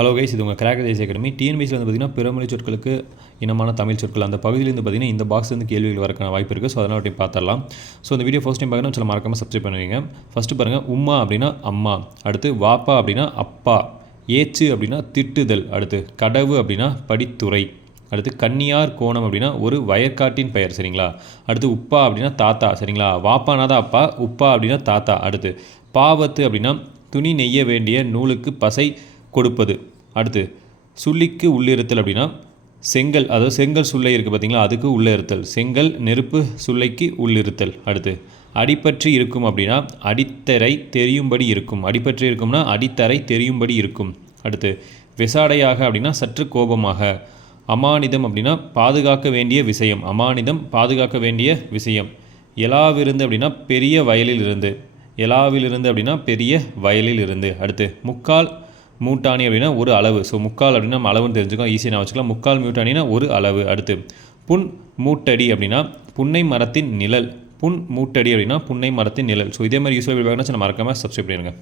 Hello guys, இது உங்கள் crack தேசிய அகாடமி. டிஎன்பிஎஸ்சியில் வந்து பார்த்திங்கன்னா பிறமொழி சொற்களுக்கு இனமான தமிழ் சொற்கள் அந்த பகுதியிலேருந்து பார்த்திங்கன்னா இந்த பாக்ஸ்லேருந்து கேள்விகள் வரக்கான வாய்ப்பு இருக்குது. ஸோ அதனால் அப்படி பார்த்துடலாம். ஸோ இந்த வீடியோ ஃபஸ்ட் டைம் பார்க்கணும் சில மறக்காமல் சப்ஸ்கிரைப் பண்ணுவீங்க. ஃபஸ்ட்டு பாருங்கள், உம்மா அப்படின்னா அம்மா, அடுத்து வாப்பா அப்படின்னா அப்பா, ஏச்சு அப்படின்னா திட்டுதல், அடுத்து கடவு அப்படின்னா படித்துறை, அடுத்து கன்னியார் கோணம் அப்படின்னா ஒரு வயற்காட்டின் பெயர், சரிங்களா. அடுத்து உப்பா அப்படின்னா தாத்தா, சரிங்களா. வாப்பானா தான் அப்பா, உப்பா அப்படின்னா தாத்தா. அடுத்து பாவத்து அப்படின்னா துணி நெய்ய வேண்டிய நூலுக்கு பசை கொடுப்பது. அடுத்து சுள்ளிக்கு உள்ளிருத்தல் அப்படின்னா செங்கல், அதாவது செங்கல் சுள்ளை இருக்குது பார்த்தீங்களா, அதுக்கு உள்ளே இருத்தல். செங்கல் நெருப்பு சுள்ளைக்கு உள்ளிருத்தல். அடுத்து அடிப்பற்றி இருக்கும் அப்படின்னா அடித்தரை தெரியும்படி இருக்கும். அடிப்பற்றி இருக்கும்னா அடித்தரை தெரியும்படி இருக்கும். அடுத்து விசாடையாக அப்படின்னா சற்று கோபமாக. அமானிதம் அப்படின்னா பாதுகாக்க வேண்டிய விஷயம். அமானிதம் பாதுகாக்க வேண்டிய விஷயம். எலாவிருந்து அப்படின்னா பெரிய வயலில் இருந்து. எலாவிலிருந்து அப்படின்னா பெரிய வயலில் இருந்து. அடுத்து முக்கால் மூட்டாணி அப்படின்னா ஒரு அளவு. ஸோ முக்கால் அப்படின்னா நம்ம அளவுன்னு தெரிஞ்சுக்கோம், ஈஸியாக நான் வச்சுக்கலாம். முக்கால் மூட்டாணினா ஒரு அளவு. அடுத்து புன் மூட்டடி அப்படின்னா புன்னை மரத்தின் நிழல். புன் மூட்டடி அப்படின்னா புன்னை மரத்தின் நிழல். ஸோ இதே மாதிரி யூஸ்ஃபுல் வீடியோ நான் மறக்காமல் சப்ஸ்கிரைப் பண்ணிடுங்க.